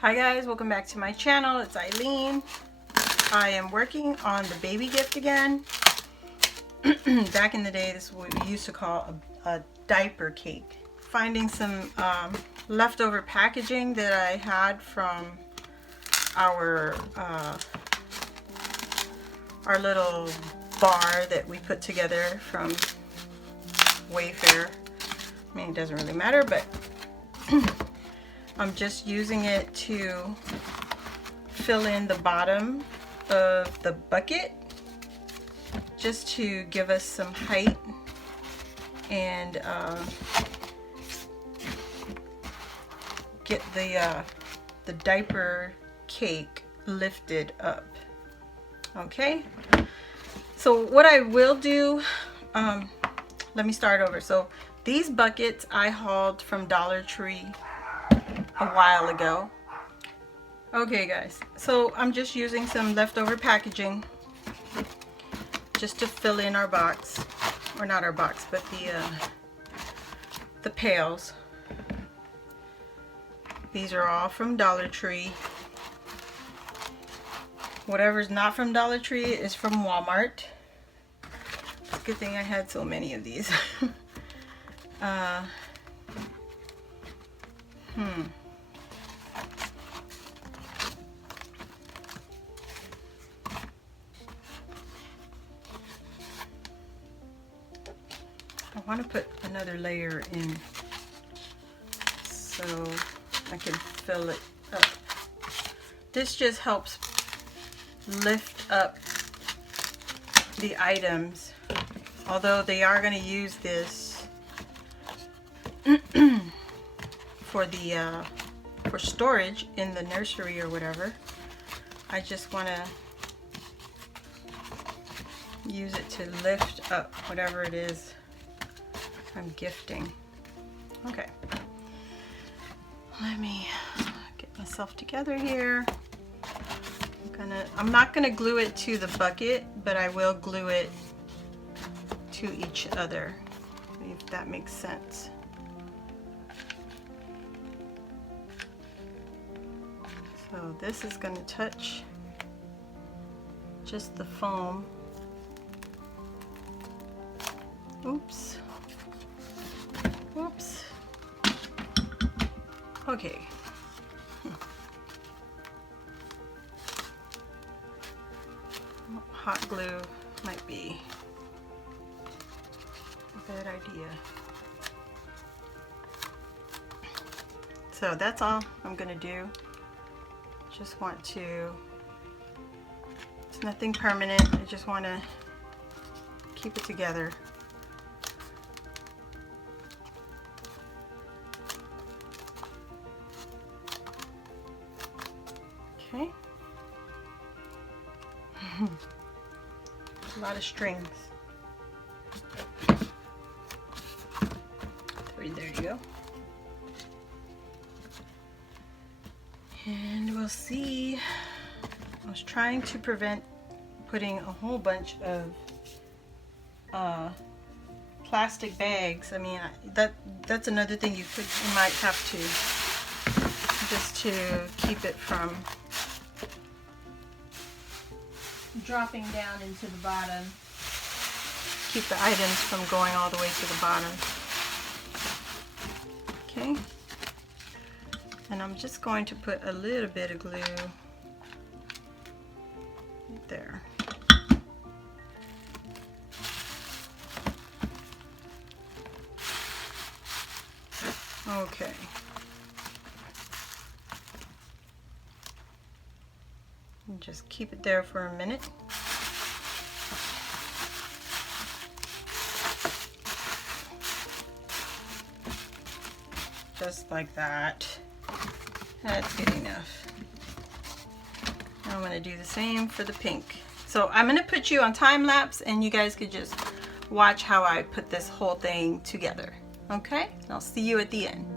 Hi guys, welcome back to my channel. It's Eileen. I am working on the baby gift again. Back in the day, this is what we used to call a diaper cake. Finding some leftover packaging that I had from our little bar that we put together from Wayfair. I mean, it doesn't really matter, but I'm just using it to fill in the bottom of the bucket just to give us some height and get the diaper cake lifted up. Okay, so what I will do, let me start over. So these buckets I hauled from Dollar Tree a while ago. Okay guys, so I'm just using some leftover packaging just to fill in our box, or not our box, but the pails. These are all from Dollar Tree. Whatever's not from Dollar Tree is from Walmart. It's a good thing I had so many of these. I want to put another layer in so I can fill it up. This just helps lift up the items, although they are going to use this for storage in the nursery or whatever. I just want to use it to lift up whatever it is I'm gifting. Okay, let me get myself together here. I'm not gonna glue it to the bucket, but I will glue it to each other, if that makes sense. So this is gonna touch just the foam. Oops. Whoops. Okay. Hot glue might be a bad idea. So that's all I'm gonna do. Just want to, it's nothing permanent. I just want to keep it together. Okay. A lot of strings. There you go. And we'll see. I was trying to prevent putting a whole bunch of plastic bags. I mean, that's another thing you might have to, just to keep it from dropping down into the bottom. Keep the items from going all the way to the bottom. Okay. And I'm just going to put a little bit of glue there. Okay. And just keep it there for a minute. Just like that. That's good enough. Now I'm going to do the same for the pink. So I'm going to put you on time lapse and you guys could just watch how I put this whole thing together. Okay? I'll see you at the end.